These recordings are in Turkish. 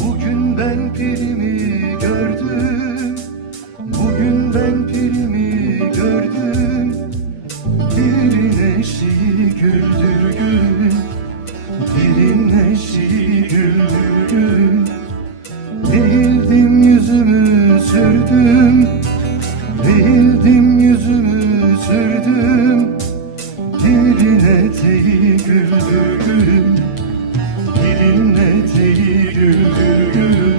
Bugün ben pirimi gördüm, bugün ben pirimi gördüm. Bir neşeyi güldür gül, bir neşeyi güldür gül. Eğildim yüzümü sürdüm, eğildim yüzümü sürdüm. Bir eteği güldür gül, bir eteği güldür gül.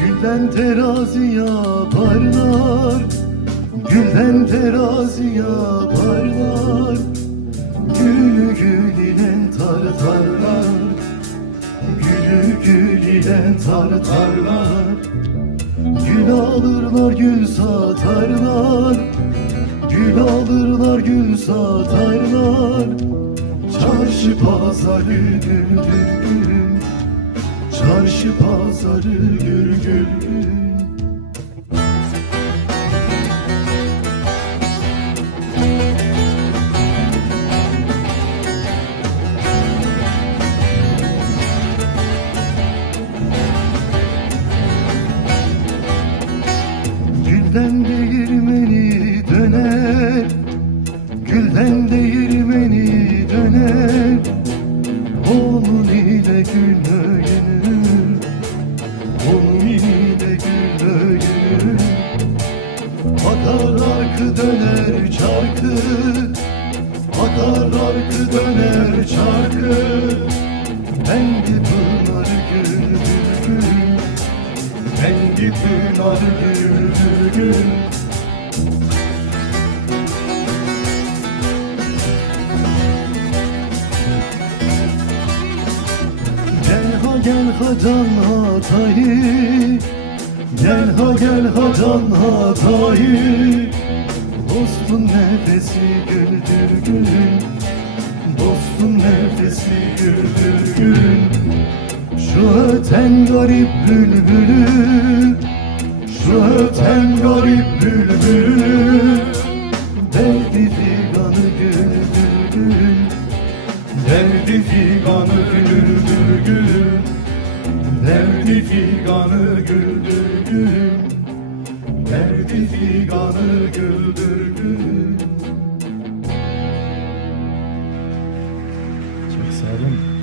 Gülden terazi yaparlar, gülden terazi yaparlar. Gülü gül ile tartarlar, gülü gül ile tartarlar. Gül alırlar gül satarlar, gül alırlar gül satarlar. Çarşı pazarı güldür gül, çarşı pazarı gül gül gül. Gülden değirmeni döner, gülden değirmeni döner. Onun ile gül öyünür, onun ile gül öyünür. Akar arka döner çarkı, akar arka döner çarkı. Bengi pınar güldür gül, bengi pınar güldür gül. Gel ha can Hatay'ı, gel ha gel ha can Hatay'ı. Dostun nefesi güldür gül, dostun nefesi güldür gül. Şu öten garip bülbülü, şu öten garip bülbülü. Derdi figanı güldür gül, derdi figanı güldür gül, derdi figanı güldür gül, derdi figanı güldür gül. Çok sağ olun.